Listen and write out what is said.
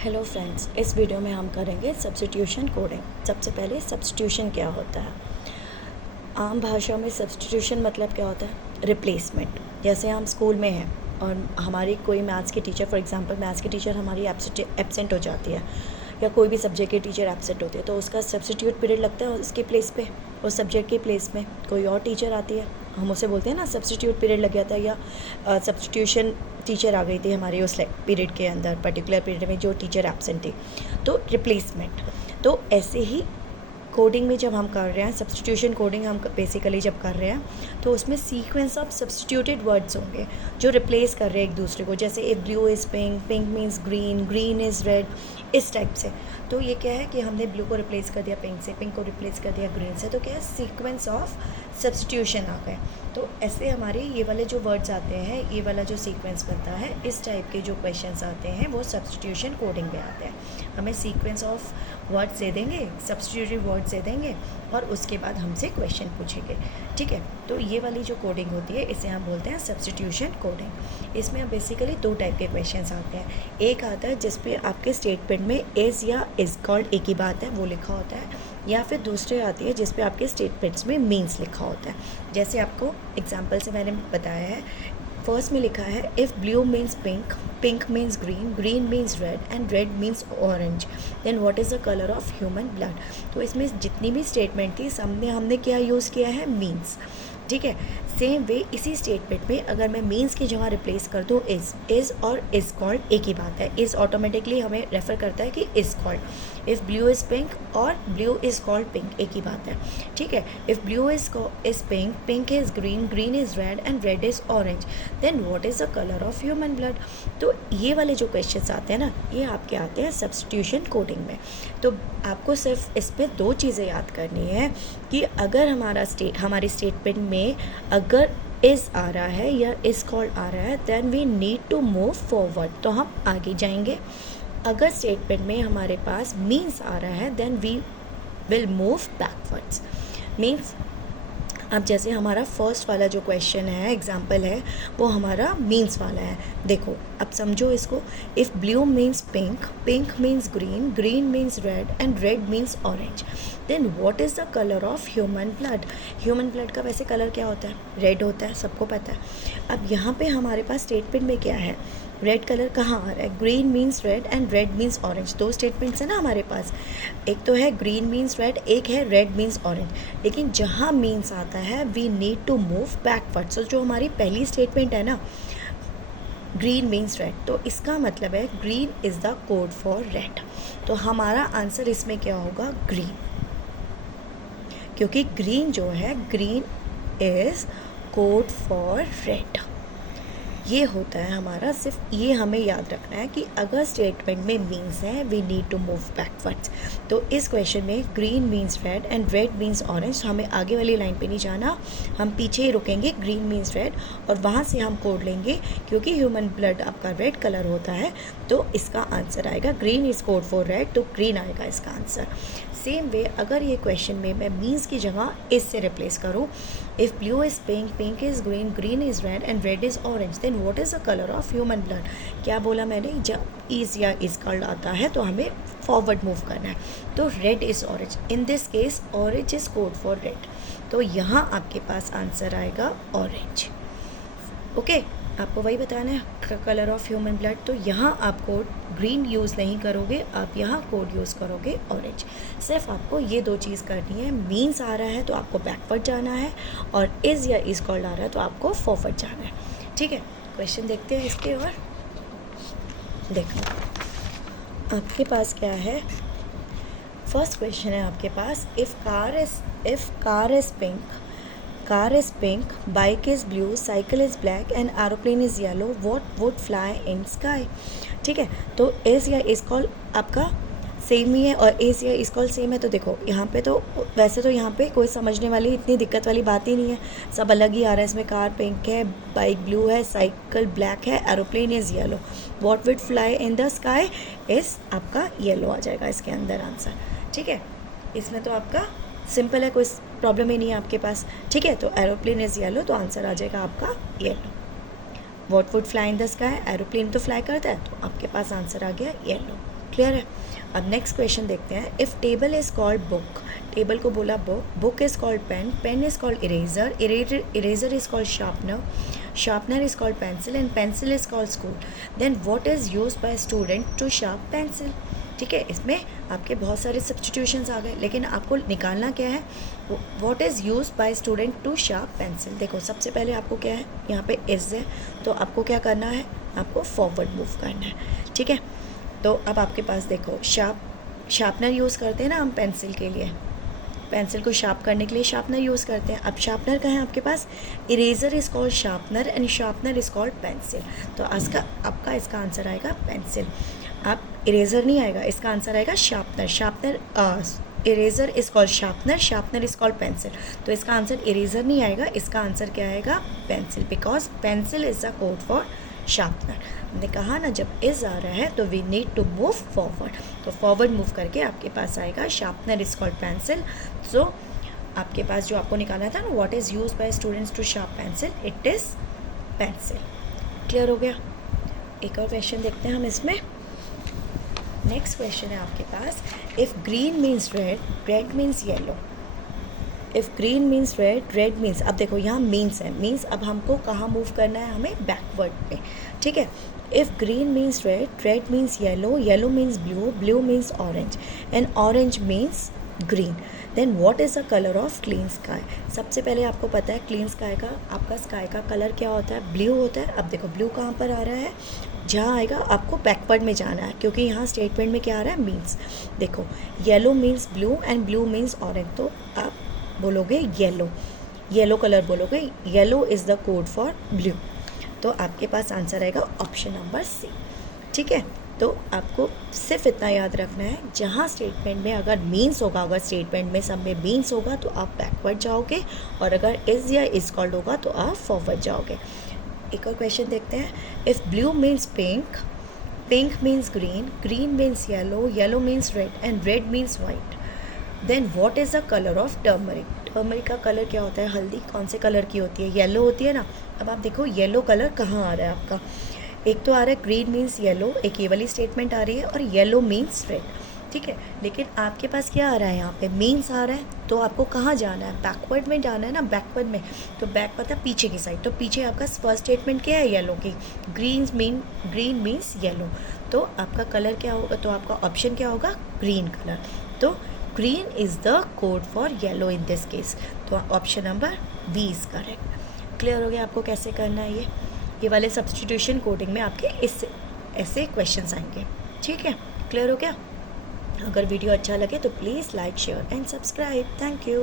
Hello friends, इस video में हम करेंगे सब्स्टिट्यूशन कोडिंग। सबसे पहले सब्स्टिट्यूशन क्या होता है। आम भाषा में सब्स्टिट्यूशन मतलब क्या होता है? रिप्लेसमेंट। जैसे हम स्कूल में हैं और हमारी कोई मैथ्स की टीचर, फॉर एग्जांपल मैथ्स की टीचर हमारी एब्सेंट हो जाती है, या कोई भी सब्जेक्ट की टीचर एब्सेंट होती है, तो उसका सब्स्टिट्यूट पीरियड लगता है उसके प्लेस पे, उस सब्जेक्ट के प्लेस में कोई और टीचर आती है, हम उसे बोलते हैं ना सब्स्टिट्यूट पीरियड लग जाता है, या सब्स्टिट्यूशन टीचर आ गई थी हमारी उस पीरियड के अंदर, पर्टिकुलर पीरियड में जो टीचर एब्सेंट थी, तो रिप्लेसमेंट। तो ऐसे ही कोडिंग में जब हम कर रहे हैं, सब्स्टिट्यूशन कोडिंग हम बेसिकली जब कर रहे हैं, तो उसमें सीक्वेंस ऑफ सब्स्टिट्यूटेड वर्ड्स होंगे जो रिप्लेस कर रहे हैं एक दूसरे को। जैसे if blue is pink, pink means green, green is red, इस टाइप से। तो ये क्या है कि हमने ब्लू को रिप्लेस कर दिया पिंक से, पिंक को रिप्लेस कर दिया ग्रीन से, तो क्या है, सीक्वेंस ऑफ सब्स्टिट्यूशन आ गए। तो ऐसे हमारे ये वाले जो वर्ड्स आते हैं, ये वाला जो सीक्वेंस बनता है, इस टाइप के जो क्वेश्चंस आते हैं वो सब्स्टिट्यूशन कोडिंग में आते हैं। हमें सीक्वेंस ऑफ वर्ड्स दे देंगे, सब्स्टिट्यूटेड वर्ड्स दे देंगे, और उसके बाद हमसे क्वेश्चन पूछेंगे। ठीक है, तो ये वाली जो कोडिंग होती है इसे हम बोलते हैं सब्स्टिट्यूशन कोडिंग। इसमें बेसिकली दो टाइप के क्वेश्चंस आते हैं। एक आता है जिस पे आपके स्टेटमेंट में इज़ या इज़ कॉल्ड एक ही बात है वो लिखा होता है, या फिर दूसरे आती है जिस पे आपके स्टेटमेंट्स में मीन्स लिखा होता है। जैसे आपको एग्जांपल से मैंने बताया है, फर्स्ट में लिखा है if blue means pink, pink means green, green means red and red means orange, then what is the colour of human blood. तो इसमें जितनी भी स्टेटमेंट थी सब में हमने क्या यूज़ किया है, मीन्स। ठीक है, सेम वे इसी स्टेटमेंट में अगर मैं मीन्स की जगह रिप्लेस कर दूँ इज़ और इज़ कॉल्ड एक ही बात है। इज़ ऑटोमेटिकली हमें रेफ़र करता है कि is called. If blue is pink और ब्लू इज़ कॉल्ड पिंक एक ही बात है। ठीक है, if blue is pink, pink is green, green is red and red is orange, then what is the colour of human blood. तो ये वाले जो क्वेश्चंस आते हैं ना, ये आपके आते हैं सब्स्टिट्यूशन कोडिंग में। तो आपको सिर्फ इस पर दो चीज़ें याद करनी है कि अगर हमारी स्टेटमेंट में अगर इज़ आ रहा है या इज़ कॉल्ड आ रहा है, then we need to move forward, तो हम आगे जाएंगे। अगर स्टेटमेंट में हमारे पास मीन्स आ रहा है, then we will move backwards. Means अब जैसे हमारा फर्स्ट वाला जो क्वेश्चन है, एग्जाम्पल है, वो हमारा मीन्स वाला है। देखो अब समझो इसको, if blue means pink, pink means green, green means red and red means orange, then what is the colour of human blood. Human blood का वैसे कलर क्या होता है, रेड होता है, सबको पता है। अब यहाँ पे हमारे पास स्टेटमेंट में क्या है, रेड कलर कहाँ आ रहा है, green means red and red means orange. दो स्टेटमेंट्स है ना हमारे पास, एक तो है ग्रीन मीन्स रेड, एक है रेड मीन्स ऑरेंज। लेकिन जहाँ मीन्स आता है we need to move backward. So जो हमारी पहली स्टेटमेंट है ना, ग्रीन मीन्स रेड, तो इसका मतलब है green is the code for red. तो हमारा आंसर इसमें क्या होगा, ग्रीन, क्योंकि ग्रीन जो है, green is code for red. ये होता है हमारा, सिर्फ ये हमें याद रखना है कि अगर स्टेटमेंट में मीन्स है we need to move backwards. तो इस क्वेश्चन में green means red and red means orange, हमें आगे वाली लाइन पे नहीं जाना, हम पीछे ही रुकेंगे, ग्रीन मीन्स रेड, और वहाँ से हम कोड लेंगे। क्योंकि ह्यूमन ब्लड आपका रेड कलर होता है, तो इसका आंसर आएगा green is code for red, तो ग्रीन आएगा इसका आंसर। सेम वे अगर ये क्वेश्चन में मैं मीन्स की जगह इस से रिप्लेस करूँ, if blue is pink, pink is green, green is red and red is orange, then what is the colour of human blood. क्या बोला मैंने, जब इज़ या इज़ कॉल्ड आता है तो हमें फॉरवर्ड मूव करना है। तो red is orange, in this case orange is code for red, तो यहाँ आपके पास आंसर आएगा ऑरेंज। ओके, आपको वही बताना है कलर ऑफ ह्यूमन ब्लड, तो यहाँ आप कोड ग्रीन यूज़ नहीं करोगे, आप यहाँ कोड यूज़ करोगे ऑरेंज। सिर्फ आपको ये दो चीज़ करनी है, मीन्स आ रहा है तो आपको बैकवर्ड जाना है, और इज़ या इज़ कॉल्ड आ रहा है तो आपको फॉरवर्ड जाना है। ठीक है, क्वेश्चन देखते हैं इसके। और देखो आपके पास क्या है, फर्स्ट क्वेश्चन है आपके पास, if car is pink, car is pink, bike is blue, cycle is black and aeroplane is yellow, what would fly in sky। ठीक है, तो is या is कॉल आपका सेम ही है और is या is कॉल सेम है। तो देखो यहाँ पे तो वैसे तो यहाँ पे कोई समझने वाली इतनी दिक्कत वाली बात ही नहीं है, सब अलग ही आ रहा है। इसमें कार पिंक है, बाइक ब्लू है, साइकिल ब्लैक है, aeroplane is yellow, what would fly in the sky is आपका येलो आ जाएगा इसके अंदर आंसर। ठीक है, इसमें तो आपका सिंपल है, कोई प्रॉब्लम ही नहीं है आपके पास। ठीक है, तो एरोप्लेन इज़ येलो, तो आंसर आ जाएगा आपका yellow. What would fly in the sky, aeroplane तो फ्लाई करता है, तो आपके पास आंसर आ गया येलो। क्लियर है। अब नेक्स्ट क्वेश्चन देखते हैं। If table is called book, table को बोला book, book is called pen, pen is called eraser, eraser is called sharpener, sharpener is called pencil and pencil is called school, then what is use by student to sharp pencil. ठीक है, इसमें आपके बहुत सारे substitutions आ गए, लेकिन आपको निकालना क्या है, what is use by student to sharp pencil. देखो सबसे पहले आपको क्या है, यहाँ पे इज़ है, तो आपको क्या करना है, आपको फॉरवर्ड मूव करना है। ठीक है, तो अब आपके पास देखो शार्पनर यूज़ करते हैं ना हम पेंसिल के लिए, पेंसिल को शार्प करने के लिए शार्पनर यूज़ करते हैं। अब शार्पनर का है आपके पास, eraser is called sharpener and sharpener is called pencil, तो आपका इसका आंसर आएगा पेंसिल। आप इरेजर नहीं आएगा, इसका आंसर आएगा sharpener, sharpener eraser is called sharpener, sharpener is called pencil, तो इसका आंसर इरेजर नहीं आएगा, इसका आंसर क्या आएगा, pencil, because pencil is the code for sharpener. हमने कहा ना जब इज़ आ रहा है तो we need to move forward, तो फॉरवर्ड मूव करके आपके पास आएगा sharpener is called pencil. So आपके पास जो आपको निकालना था ना, what is use by students to sharp pencil, it is pencil. Clear हो गया। एक और क्वेश्चन देखते हैं हम इसमें। नेक्स्ट क्वेश्चन है आपके पास, if green means red, red means yellow, if green means red, red means, अब देखो यहाँ मीन्स है, मीन्स अब हमको कहाँ मूव करना है, हमें बैकवर्ड पे। ठीक है, if green means red, red means yellow, yellow means blue, blue means orange and orange means green, then what is the colour of clean sky. सबसे पहले आपको पता है क्लीन स्काई का, आपका स्काई का कलर क्या होता है, ब्लू होता है। अब देखो ब्लू कहाँ पर आ रहा है, जहाँ आएगा आपको बैकवर्ड में जाना है, क्योंकि यहाँ स्टेटमेंट में क्या आ रहा है, मीन्स। देखो yellow means blue and blue means orange, तो आप बोलोगे येलो, येलो कलर बोलोगे, yellow is the code for blue, तो आपके पास आंसर आएगा ऑप्शन नंबर सी। ठीक है, तो आपको सिर्फ इतना याद रखना है, जहाँ स्टेटमेंट में अगर मीन्स होगा, अगर स्टेटमेंट में सब में मीन्स होगा तो आप बैकवर्ड जाओगे, और अगर इज़ या इज़ कॉल्ड होगा तो आप फॉरवर्ड जाओगे। एक और क्वेश्चन देखते हैं। If blue means pink, pink means green, green means yellow, yellow means red and red means white, then what is the colour of turmeric. Turmeric का कलर क्या होता है, हल्दी कौन से कलर की होती है, येलो होती है ना। अब आप देखो येलो कलर कहाँ आ रहा है आपका, एक तो आ रहा है ग्रीन मीन्स येलो, एक ये वाली स्टेटमेंट आ रही है, और येलो मीन्स रेड। ठीक है, लेकिन आपके पास क्या आ रहा है, यहाँ पे मीन्स आ रहा है, तो आपको कहाँ जाना है, बैकवर्ड में जाना है ना, बैकवर्ड में, तो बैक पता है पीछे की साइड, तो पीछे आपका फर्स्ट स्टेटमेंट क्या है, येलो की, ग्रीन मीन्स येलो, तो आपका कलर क्या होगा, तो आपका ऑप्शन क्या होगा, ग्रीन कलर, तो green is the code for yellow in this case, तो option number B is correct. Clear हो गया आपको कैसे करना है ये वाले सब्स्टिट्यूशन कोडिंग में आपके इस ऐसे क्वेश्चंस आएंगे। ठीक है, क्लियर हो गया। अगर वीडियो अच्छा लगे तो please like, share and subscribe. Thank you.